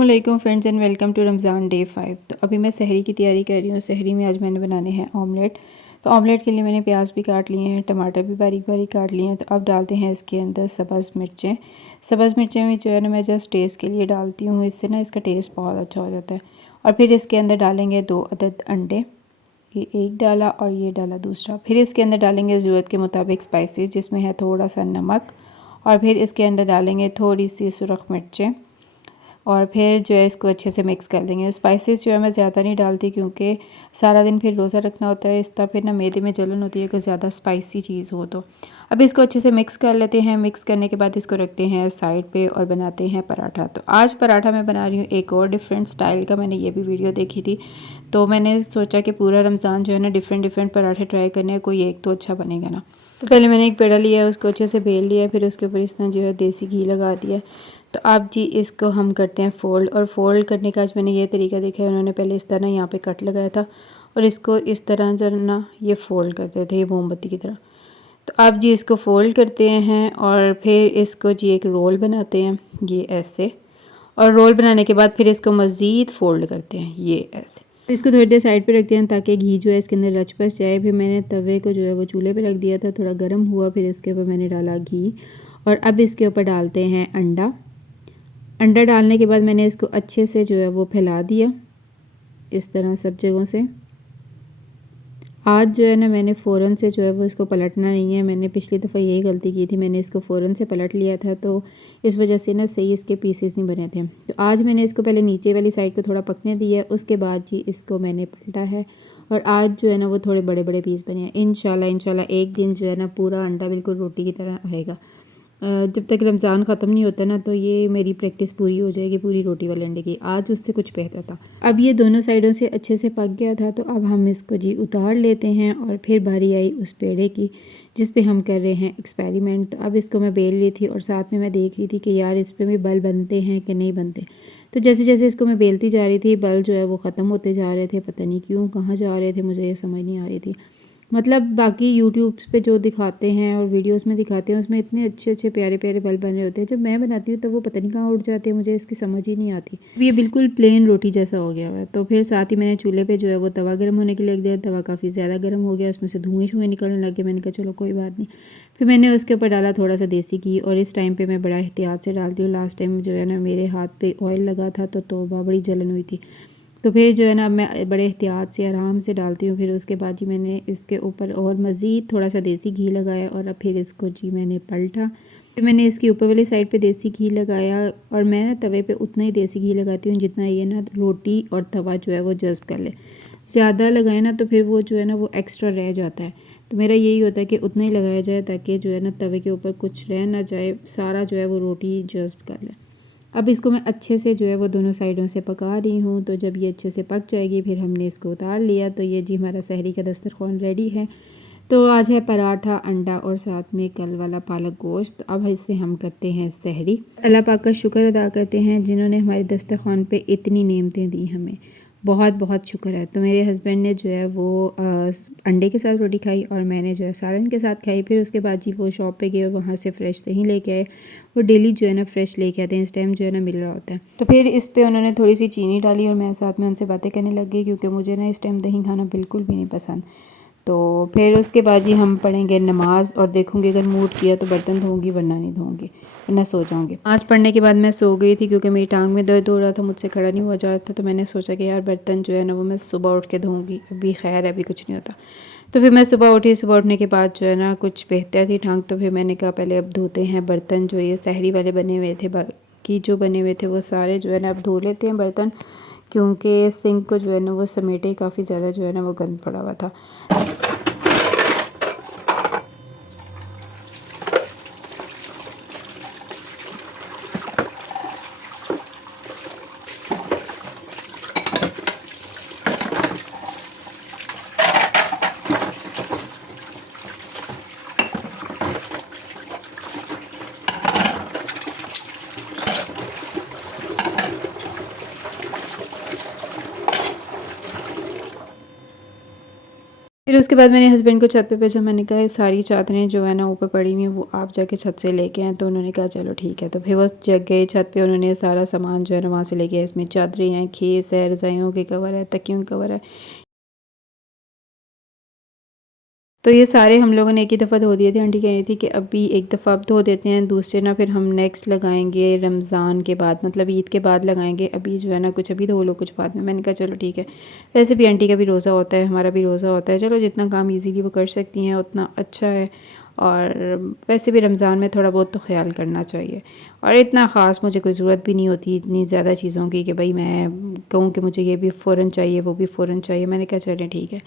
अस्सलामुअलैकुम friends and welcome to Ramzan day 5। तो अभी मैं सहरी की तैयारी कर रही हूँ। सहरी में आज मैंने बनाने हैं ऑमलेट। तो ऑमलेट के लिए मैंने प्याज भी काट लिए हैं, टमाटर भी बारीक बारीक काट लिए हैं। तो अब डालते हैं इसके अंदर सब्ज़ मिर्चें। सब्ज़ मिर्चें भी जो है ना मैं जस्ट टेस्ट के लिए डालती हूँ, इससे ना इसका टेस्ट बहुत अच्छा हो जाता है। और फिर इसके अंदर डालेंगे 2 अदद अंडे, ये एक डाला और ये डाला दूसरा। फिर इसके अंदर डालेंगे ज़रूरत के मुताबिक स्पाइसेस, जिसमें है थोड़ा सा नमक, और फिर इसके अंदर डालेंगे थोड़ी सी सुरख मिर्चें, और फिर जो है इसको अच्छे से मिक्स कर देंगे। स्पाइसेस जो है मैं ज़्यादा नहीं डालती, क्योंकि सारा दिन फिर रोज़ा रखना होता है, इस तरह फिर ना मैदे में जलन होती है अगर ज़्यादा स्पाइसी चीज़ हो तो। अब इसको अच्छे से मिक्स कर लेते हैं। मिक्स करने के बाद इसको रखते हैं साइड पे और बनाते हैं पराठा। तो आज पराठा मैं बना रही हूँ एक और डिफरेंट स्टाइल का। मैंने ये भी वीडियो देखी थी, तो मैंने सोचा कि पूरा रमज़ान जो है ना डिफरेंट पराठे ट्राई करने हैं, कोई एक तो अच्छा बनेगा ना। तो पहले मैंने एक पेड़ा लिया, उसको अच्छे से बेल लिया, फिर उसके ऊपर इस तरह जो है देसी घी लगा दिया। तो अब जी इसको हम करते हैं फ़ोल्ड। और फ़ोल्ड करने का आज मैंने ये तरीका देखा है, उन्होंने पहले इस तरह यहाँ पे कट लगाया था और इसको इस तरह जो ना ये फ़ोल्ड करते थे, ये मोमबत्ती की तरह। तो अब जी इसको फ़ोल्ड करते हैं और फिर इसको जी एक रोल बनाते हैं, ये ऐसे। और रोल बनाने के बाद फिर इसको मज़ीद फ़ोल्ड करते हैं, ये ऐसे। इसको थोड़ी देर साइड पे रखते हैं ताकि घी जो है इसके अंदर रच बस जाए। फिर मैंने तवे को जो है वो चूल्हे पे रख दिया था, थोड़ा गर्म हुआ, फिर इसके ऊपर मैंने डाला घी। और अब इसके ऊपर डालते हैं अंडा। अंडा डालने के बाद मैंने इसको अच्छे से जो है वो फैला दिया इस तरह सब जगहों से। आज जो है ना मैंने फ़ौरन से जो है वो इसको पलटना नहीं है। मैंने पिछली दफ़ा यही गलती की थी, मैंने इसको फ़ौरन से पलट लिया था, तो इस वजह से ना सही इसके पीसेस नहीं बने थे। तो आज मैंने इसको पहले नीचे वाली साइड को थोड़ा पकने दिया है, उसके बाद जी इसको मैंने पलटा है। और आज जो है ना वो थोड़े बड़े बड़े पीस बने हैं। इंशाल्लाह एक दिन जो है ना पूरा अंडा बिल्कुल रोटी की तरह आएगा। जब तक रमज़ान ख़त्म नहीं होता ना, तो ये मेरी प्रैक्टिस पूरी हो जाएगी पूरी रोटी वाले अंडे की। आज उससे कुछ बेहतर था। अब ये दोनों साइडों से अच्छे से पक गया था, तो अब हम इसको जी उतार लेते हैं। और फिर बारी आई उस पेड़े की जिस पे हम कर रहे हैं एक्सपेरिमेंट। तो अब इसको मैं बेल रही थी और साथ में मैं देख रही थी कि यार इस पर भी बल बनते हैं कि नहीं बनते। तो जैसे जैसे इसको मैं बेलती जा रही थी, बल जो है वो ख़त्म होते जा रहे थे, पता नहीं क्यों कहाँ जा रहे थे, मुझे ये समझ नहीं आ रही थी। मतलब बाकी यूट्यूब पे जो दिखाते हैं और वीडियोस में दिखाते हैं, उसमें इतने अच्छे अच्छे प्यारे प्यारे बल बन रहे होते हैं, जब मैं बनाती हूँ तो वो पता नहीं कहाँ उड़ जाते हैं, मुझे इसकी समझ ही नहीं आती। अब ये बिल्कुल प्लेन रोटी जैसा हो गया हुआ है। तो फिर साथ ही मैंने चूल्हे पे जो है वो तवा गर्म होने के लिए रख दिया। तवा काफ़ी ज़्यादा गर्म हो गया, उसमें से धुएँ शुएँ निकलने लगे। मैंने कहा चलो कोई बात नहीं। फिर मैंने उसके ऊपर डाला थोड़ा सा देसी घी, और इस टाइम पर मैं बड़ा एहतियात से डालती हूँ। लास्ट टाइम जो है ना मेरे हाथ पर ऑयल लगा था, तो तौबा बड़ी जलन हुई थी। तो फिर जो है ना मैं बड़े एहतियात से आराम से डालती हूँ। फिर उसके बाद जी मैंने इसके ऊपर और मज़ीद थोड़ा सा देसी घी लगाया, और अब फिर इसको जी मैंने पलटा। फिर मैंने इसकी ऊपर वाली साइड पे देसी घी लगाया, और मैं ना तवे पे उतना ही देसी घी लगाती हूँ जितना ये ना रोटी और तवा जो है वो जज़्ब कर ले। ज़्यादा लगाए ना तो फिर वो जो है ना वो एक्स्ट्रा रह जाता है। तो मेरा यही होता है कि उतना ही लगाया जाए, ताकि जो है ना तवे के ऊपर कुछ रह ना जाए, सारा जो है वो रोटी जज़्ब कर ले। अब इसको मैं अच्छे से जो है वो दोनों साइडों से पका रही हूँ। तो जब ये अच्छे से पक जाएगी, फिर हमने इसको उतार लिया। तो ये जी हमारा सहरी का दस्तरख़्वान रेडी है। तो आज है पराठा, अंडा और साथ में कल वाला पालक गोश्त। अब इससे हम करते हैं सहरी। अल्लाह पाक का शुक्र अदा करते हैं जिन्होंने हमारे दस्तरख़्वान पे इतनी नेमतें दी हमें, बहुत बहुत शुक्र है। तो मेरे हस्बैंड ने जो है वो अंडे के साथ रोटी खाई, और मैंने जो है सालन के साथ खाई। फिर उसके बाद जी वो शॉप पे गए और वहाँ से फ़्रेश दही लेके आए। वो डेली जो है ना फ़्रेश लेके आते हैं, इस टाइम जो है ना मिल रहा होता है। तो फिर इस पे उन्होंने थोड़ी सी चीनी डाली, और मैं साथ में उनसे बातें करने लग गई, क्योंकि मुझे ना इस टाइम दही खाना बिल्कुल भी नहीं पसंद। तो फिर उसके बाद जी हम पढ़ेंगे नमाज़, और देखूँगी अगर मूड किया तो बर्तन धोऊँगी, वरना नहीं धोऊँगी, वरना सो जाऊँगी। नमाज़ पढ़ने के बाद मैं सो गई थी, क्योंकि मेरी टांग में दर्द हो रहा था, मुझसे खड़ा नहीं हुआ जा रहा था। तो मैंने सोचा कि यार बर्तन जो है ना वो मैं सुबह उठ के धोऊँगी, अभी खैर अभी कुछ नहीं होता। तो फिर मैं सुबह उठी, सुबह उठने के बाद जो है ना कुछ बेहतर थी टांग। तो फिर मैंने कहा पहले अब धोते हैं बर्तन, जो ये सहरी वाले बने हुए थे, बाकी जो बने हुए थे वो सारे जो है ना अब धो लेते हैं बर्तन, क्योंकि सिंक को जो है ना वो समेटे काफ़ी ज़्यादा जो है ना वो गंद पड़ा हुआ था। फिर उसके बाद मैंने हस्बैंड को छत पे भेजा। मैंने कहा ये सारी चादरें जो है ना ऊपर पड़ी हुई हैं वो आप जाके छत से लेके आएँ। तो उन्होंने कहा चलो ठीक है। तो फिर वो जग गए छत पे, उन्होंने सारा सामान जो है ना वहाँ से लेके आए। इसमें चादरें हैं, खेस है, रज़ाइयों के कवर है, तकियों के कवर है। तो ये सारे हम लोगों ने एक ही दफ़ा धो दिए थे। आंटी कह रही थी कि अभी एक दफ़ा अब धो देते हैं, दूसरे ना फिर हम नेक्स्ट लगाएंगे रमज़ान के बाद, मतलब ईद के बाद लगाएंगे। अभी जो है ना कुछ अभी धो लो कुछ बाद में। मैंने कहा चलो ठीक है। वैसे भी आंटी का भी रोज़ा होता है, हमारा भी रोज़ा होता है, चलो जितना काम ईजीली वो कर सकती हैं उतना अच्छा है। और वैसे भी रमज़ान में थोड़ा बहुत तो ख्याल करना चाहिए। और इतना ख़ास मुझे कोई ज़रूरत भी नहीं होती इतनी ज़्यादा चीज़ों की कि भाई मैं कहूँ कि मुझे ये भी फ़ौरन चाहिए, वो भी फ़ौरन चाहिए। मैंने कहा चलें ठीक है।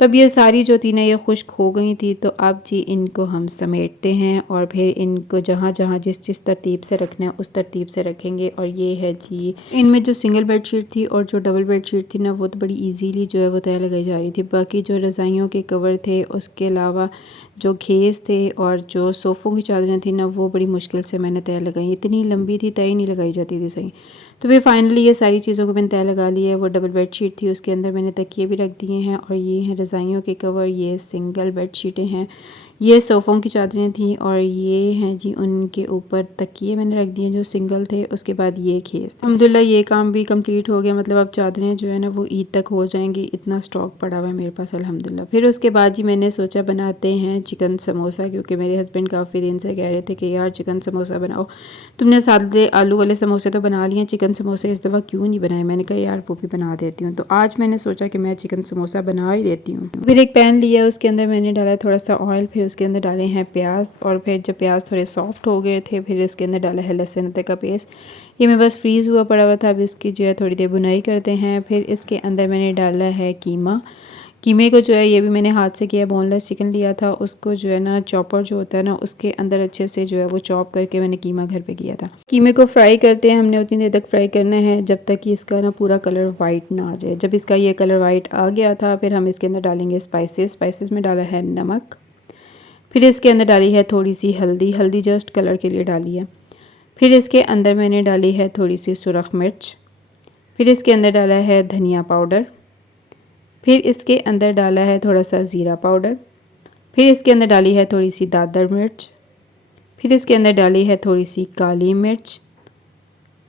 तो अब ये सारी जो थी ना ये खुश्क हो गई थी। तो अब जी इनको हम समेटते हैं और फिर इनको जहाँ जहाँ जिस जिस तरतीब से रखना है उस तरतीब से रखेंगे। और ये है जी इनमें जो सिंगल बेडशीट थी और जो डबल बेडशीट थी ना वो तो बड़ी इजीली जो है वो तय लगाई जा रही थी। बाकी जो रज़ाइयों के कवर थे, उसके अलावा जो खेस थे और जो सोफ़ों की चादरें थी ना वो बड़ी मुश्किल से मैंने तय लगाई। इतनी लंबी थी, तय नहीं लगाई जाती थी सही। तो फिर फाइनली ये सारी चीज़ों को मैंने तय लगा लिया है। वो डबल बेडशीट थी, उसके अंदर मैंने तकिए भी रख दिए हैं। और ये हैं रज़ाइयों के कवर, ये सिंगल बेडशीटें हैं, ये सोफ़ों की चादरें थी और ये हैं जी उनके ऊपर तकिए मैंने रख दिए जो सिंगल थे। उसके बाद ये खेस। अल्हम्दुलिल्लाह ये काम भी कंप्लीट हो गया, मतलब अब चादरें जो है ना वो ईद तक हो जाएंगी, इतना स्टॉक पड़ा हुआ है मेरे पास अल्हम्दुलिल्लाह। फिर उसके बाद जी मैंने सोचा बनाते हैं चिकन समोसा, क्योंकि मेरे हस्बैंड काफ़ी दिन से कह रहे थे कि यार चिकन समोसा बनाओ। तुमने सादे आलू वाले समोसे तो बना लिए, चिकन समोसे इस दफ़ा क्यों नहीं बनाए। मैंने कहा यार वो भी बना देती हूँ। तो आज मैंने सोचा कि मैं चिकन समोसा बना ही देती हूँ। फिर एक पैन लिया, उसके अंदर मैंने डाला थोड़ा सा ऑयल, फिर उसके अंदर डाले हैं प्याज। और फिर जब प्याज थोड़े सॉफ्ट हो गए थे फिर इसके अंदर डाला है लहसुन अदरक का पेस्ट। ये मैं बस फ्रीज़ हुआ पड़ा हुआ था। अब इसकी जो है थोड़ी देर भुनाई करते हैं। फिर इसके अंदर मैंने डाला है कीमा। कीमे को जो है ये भी मैंने हाथ से किया, बोनलेस चिकन लिया था, उसको जो है ना चॉपर जो होता है ना उसके अंदर अच्छे से जो है वो चॉप करके मैंने कीमा घर पे किया था। कीमे को फ्राई करते हैं, हमने उतनी देर तक फ्राई करना है जब तक कि इसका ना पूरा कलर वाइट ना आ जाए। जब इसका ये कलर वाइट आ गया था फिर हम इसके अंदर डालेंगे स्पाइसेस। स्पाइसेस में डाला है नमक, फिर इसके अंदर डाली है थोड़ी सी हल्दी, हल्दी जस्ट कलर के लिए डाली है। फिर इसके अंदर मैंने डाली है थोड़ी सी सुरख मिर्च, फिर इसके अंदर डाला है धनिया पाउडर, फिर इसके अंदर डाला है थोड़ा सा ज़ीरा पाउडर, फिर इसके अंदर डाली है थोड़ी सी दादर मिर्च, फिर इसके अंदर डाली है थोड़ी सी काली मिर्च।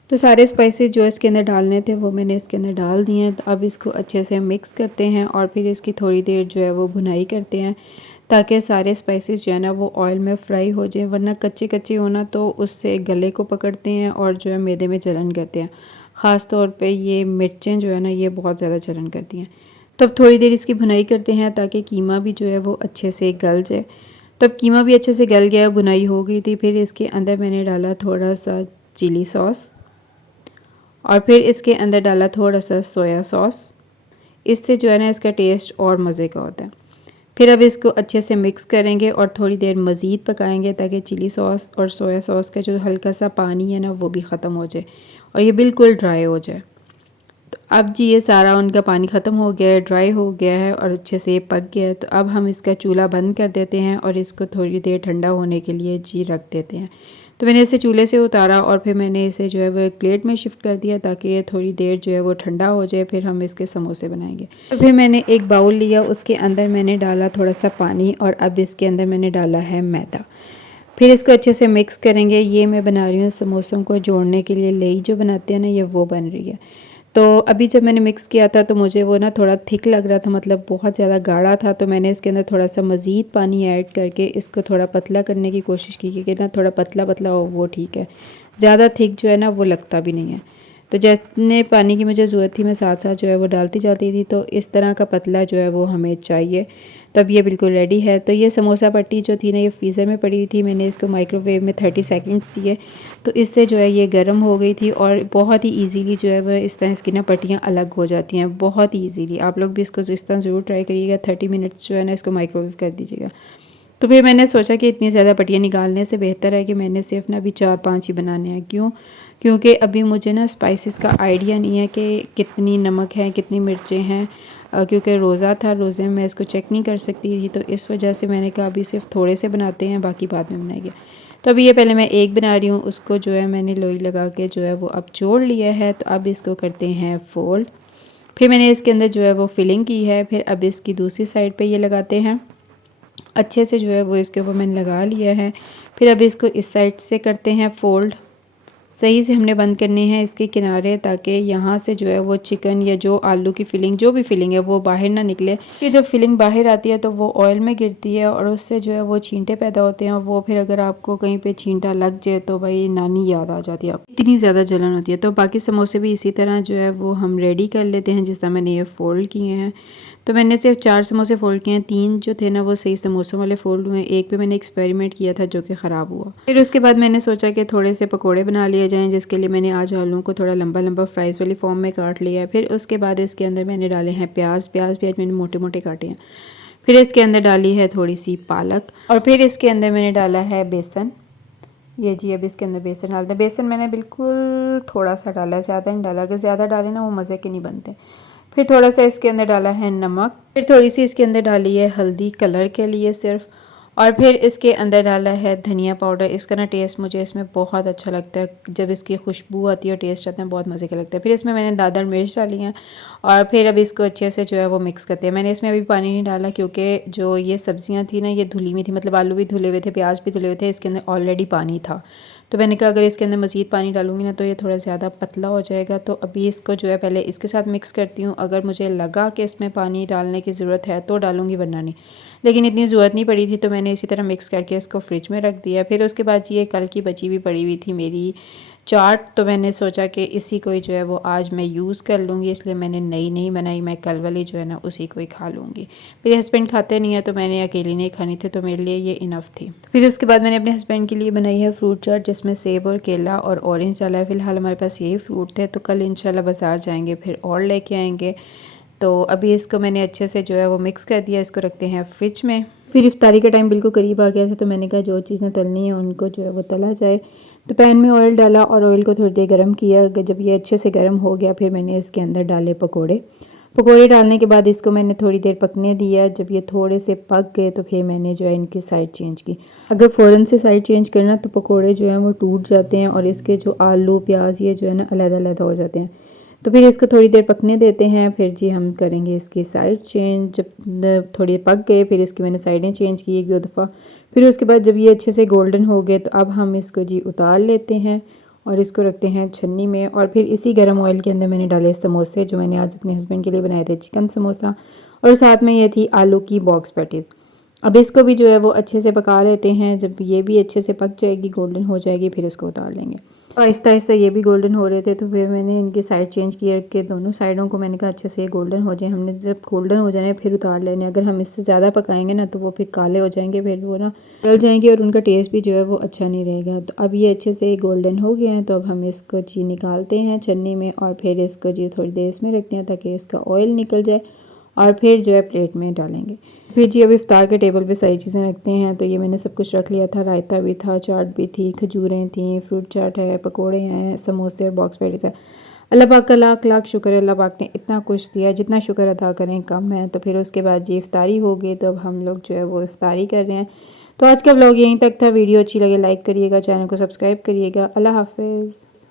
तो सारे स्पाइसेस जो इसके अंदर डालने थे वो मैंने इसके अंदर डाल दिए हैं। तो अब इसको अच्छे से मिक्स करते हैं और फिर इसकी थोड़ी देर जो है वो भुनाई करते हैं ताकि सारे स्पाइसेस जो है ना वो ऑयल में फ्राई हो जाए, वरना कच्चे कच्चे होना तो उससे गले को पकड़ते हैं और जो है मैदे में जलन करते हैं। ख़ास तौर पे ये मिर्चें जो है ना ये बहुत ज़्यादा जलन करती हैं। तो अब थोड़ी देर इसकी भुनाई करते हैं ताकि कीमा भी जो है वो अच्छे से गल जाए। तो अब कीमा भी अच्छे से गल गया, भुनाई हो गई थी। फिर इसके अंदर मैंने डाला थोड़ा सा चिली सॉस और फिर इसके अंदर डाला थोड़ा सा सोया सॉस। इससे जो है ना इसका टेस्ट और मज़े का होता है। फिर अब इसको अच्छे से मिक्स करेंगे और थोड़ी देर मज़ीद पकाएंगे ताकि चिली सॉस और सोया सॉस का जो हल्का सा पानी है ना वो भी ख़त्म हो जाए और ये बिल्कुल ड्राई हो जाए। तो अब जी ये सारा उनका पानी ख़त्म हो गया है, ड्राई हो गया है और अच्छे से पक गया है। तो अब हम इसका चूल्हा बंद कर देते हैं और इसको थोड़ी देर ठंडा होने के लिए जी रख देते हैं। तो मैंने इसे चूल्हे से उतारा और फिर मैंने इसे जो है वो एक प्लेट में शिफ्ट कर दिया ताकि ये थोड़ी देर जो है वो ठंडा हो जाए, फिर हम इसके समोसे बनाएंगे। तो फिर मैंने एक बाउल लिया, उसके अंदर मैंने डाला थोड़ा सा पानी और अब इसके अंदर मैंने डाला है मैदा। फिर इसको अच्छे से मिक्स करेंगे। ये मैं बना रही हूँ समोसों को जोड़ने के लिए लेई जो बनाते हैं ना, ये वो बन रही है। तो अभी जब मैंने मिक्स किया था तो मुझे वो ना थोड़ा थिक लग रहा था, मतलब बहुत ज़्यादा गाढ़ा था। तो मैंने इसके अंदर थोड़ा सा मज़ीद पानी ऐड करके इसको थोड़ा पतला करने की कोशिश की कि ना थोड़ा पतला पतला हो, वो ठीक है। ज़्यादा थिक जो है ना वो लगता भी नहीं है। तो जितने पानी की मुझे ज़रूरत थी मैं साथ साथ जो है वो डालती जाती थी। तो इस तरह का पतला जो है वो हमें चाहिए। तो अब ये बिल्कुल रेडी है। तो ये समोसा पट्टी जो थी ना ये फ्रीज़र में पड़ी हुई थी, मैंने इसको माइक्रोवेव में 30 सेकंड्स दिए तो इससे जो है ये गर्म हो गई थी और बहुत ही इजीली जो है वो इस तरह इसकी ना पट्टियाँ अलग हो जाती हैं, बहुत ही इजीली। आप लोग भी इसको इस तरह ज़रूर ट्राई करिएगा। 30 मिनट्स जो है ना इसको माइक्रोवेव कर दीजिएगा। तो फिर मैंने सोचा कि इतनी ज़्यादा पट्टियाँ निकालने से बेहतर है कि मैंने सिर्फ ना अभी 4-5 ही बनाने हैं। क्यों? क्योंकि अभी मुझे ना स्पाइसेस का आइडिया नहीं है कि कितनी नमक है, कितनी मिर्चें हैं। क्योंकि रोज़ा था, रोज़े में मैं इसको चेक नहीं कर सकती थी। तो इस वजह से मैंने कहा अभी सिर्फ थोड़े से बनाते हैं, बाकी बाद में बनाएंगे। तो अभी ये पहले मैं एक बना रही हूँ, उसको जो है मैंने लोई लगा के जो है वो अब जोड़ लिया है। तो अब इसको करते हैं फ़ोल्ड। फिर मैंने इसके अंदर जो है वो फिलिंग की है। फिर अब इसकी दूसरी साइड पे ये लगाते हैं, अच्छे से जो है वो इसके ऊपर मैंने लगा लिया है। फिर अब इसको इस साइड से करते हैं फोल्ड, सही से हमने बंद करने हैं इसके किनारे, ताकि यहाँ से जो है वो चिकन या जो आलू की फिलिंग, जो भी फिलिंग है वो बाहर ना निकले। कि जब फिलिंग बाहर आती है तो वो ऑयल में गिरती है और उससे जो है वो छींटे पैदा होते हैं। वो फिर अगर आपको कहीं पे छींटा लग जाए तो भाई नानी याद आ जाती है, इतनी ज़्यादा जलन होती है। तो बाकी समोसे भी इसी तरह जो है वो हम रेडी कर लेते हैं जिस तरह मैंने ये फ़ोल्ड किए हैं। तो मैंने सिर्फ 4 समोसे फ़ोल्ड किए हैं, 3 जो थे ना वो सही समोसों वाले फ़ोल्ड हुए, एक पे मैंने एक्सपेरिमेंट किया था जो कि ख़राब हुआ। फिर उसके बाद मैंने सोचा कि थोड़े से पकोड़े बना लिए जाएं, जिसके लिए मैंने आज आलूओं को थोड़ा लंबा लंबा फ्राइज़ वाली फॉर्म में काट लिया है। फिर उसके बाद इसके अंदर मैंने डाले हैं प्याज भी आज मैंने मोटे मोटे काटे हैं। फिर इसके अंदर डाली है थोड़ी सी पालक और फिर इसके अंदर मैंने डाला है बेसन। ये जी अब इसके अंदर बेसन डालते हैं। बेसन मैंने बिल्कुल थोड़ा सा डाला है, ज़्यादा नहीं डाला, अगर ज़्यादा डाले ना वो मज़े के नहीं बनते। फिर थोड़ा सा इसके अंदर डाला है नमक, फिर थोड़ी सी इसके अंदर डाली है हल्दी कलर के लिए सिर्फ, और फिर इसके अंदर डाला है धनिया पाउडर। इसका ना टेस्ट मुझे इसमें बहुत अच्छा लगता है, जब इसकी खुशबू आती है और टेस्ट आता है बहुत मज़े का लगता है। फिर इसमें मैंने दादर मिर्च डाली हैं और फिर अब इसको अच्छे से जो है वो मिक्स करते हैं। मैंने इसमें अभी पानी नहीं डाला क्योंकि जो ये सब्जियां थी ना ये धुली हुई थी, मतलब आलू भी धुले हुए थे, प्याज भी धुले हुए थे, इसके अंदर ऑलरेडी पानी था। तो मैंने कहा अगर इसके अंदर मज़ीद पानी डालूंगी ना तो ये थोड़ा ज़्यादा पतला हो जाएगा। तो अभी इसको जो है पहले इसके साथ मिक्स करती हूँ, अगर मुझे लगा कि इसमें पानी डालने की ज़रूरत है तो डालूंगी, वरना नहीं। लेकिन इतनी ज़रूरत नहीं पड़ी थी तो मैंने इसी तरह मिक्स करके इसको फ्रिज में रख दिया। फिर उसके बाद ये कल की बची हुई पड़ी हुई थी मेरी चाट, तो मैंने सोचा कि इसी को ही जो है वो आज मैं यूज़ कर लूँगी, इसलिए मैंने नई नहीं बनाई, मैं कल वाली जो है ना उसी को ही खा लूँगी। मेरे हस्बैंड खाते नहीं है तो मैंने अकेली नहीं खानी थी, तो मेरे लिए ये इनफ थी। फिर उसके बाद मैंने अपने हस्बैंड के लिए बनाई है फ्रूट चाट, जिसमें सेब और केला और ऑरेंज डाला है। फ़िलहाल हमारे पास यही फ्रूट थे, तो कल इंशाल्लाह बाज़ार जाएंगे फिर और लेके आएंगे। तो अभी इसको मैंने अच्छे से जो है वो मिक्स कर दिया, इसको रखते हैं फ्रिज में। फिर इफ्तारी का टाइम बिल्कुल करीब आ गया था, तो मैंने कहा जो चीज़ें तलनी है उनको जो है वो तला जाए। तो पैन में ऑयल डाला और ऑयल को थोड़ी देर गर्म किया। जब ये अच्छे से गर्म हो गया फिर मैंने इसके अंदर डाले पकोड़े। पकोड़े डालने के बाद इसको मैंने थोड़ी देर पकने दिया। जब ये थोड़े से पक गए तो फिर मैंने जो है इनकी साइड चेंज की। अगर फ़ौरन से साइड चेंज करना तो पकोड़े जो हैं वो टूट जाते हैं और इसके जो आलू प्याज ये जो है ना अलग-अलग हो जाते हैं। तो फिर इसको थोड़ी देर पकने देते हैं। फिर जी हम करेंगे इसकी साइड चेंज। जब थोड़ी पक गए फिर इसकी मैंने साइडें चेंज की 1-2 दफ़ा। फिर उसके बाद जब ये अच्छे से गोल्डन हो गए तो अब हम इसको जी उतार लेते हैं और इसको रखते हैं छन्नी में। और फिर इसी गर्म ऑयल के अंदर मैंने डाले समोसे, जो मैंने आज अपने हस्बैंड के लिए बनाए थे, चिकन समोसा, और साथ में ये थी आलू की बॉक्स पैटीज़। अब इसको भी जो है वो अच्छे से पका लेते हैं। जब ये भी अच्छे से पक जाएगी, गोल्डन हो जाएगी, फिर इसको उतार लेंगे। आहिस्ता आहिस्ता ये भी गोल्डन हो रहे थे तो फिर मैंने इनकी साइड चेंज किया, रख के दोनों साइडों को मैंने कहा अच्छे से ये गोल्डन हो जाए। हमने जब गोल्डन हो जाए फिर उतार लेने, अगर हम इससे ज़्यादा पकाएंगे ना तो वो फिर काले हो जाएंगे, फिर वो ना जल जाएंगे और उनका टेस्ट भी जो है वो अच्छा नहीं रहेगा। तो अब ये अच्छे से गोल्डन हो गए हैं, तो अब हम इसको जी निकालते हैं छन्नी में और फिर इसको जी थोड़ी देर इसमें रखते हैं ताकि इसका ऑयल निकल जाए और फिर जो है प्लेट में डालेंगे। फिर जी अब इफ्तार के टेबल पे सारी चीज़ें रखते हैं। तो ये मैंने सब कुछ रख लिया था, रायता भी था, चाट भी थी, खजूरें थी, फ्रूट चाट है, पकोड़े हैं, समोसे और बॉक्स पैटीज़ है। अल्लाह पाक का लाख लाख शुक्र है, अल्लाह पाक ने इतना कुछ दिया, जितना शुक्र अदा करें कम है। तो फिर उसके बाद जी इफ्तारी हो गई, तो अब हम लोग जो है वो इफ्तारी कर रहे हैं। तो आज का व्लॉग यहीं तक था। वीडियो अच्छी लगे लाइक करिएगा, चैनल को सब्सक्राइब करिएगा। अल्लाह हाफिज़।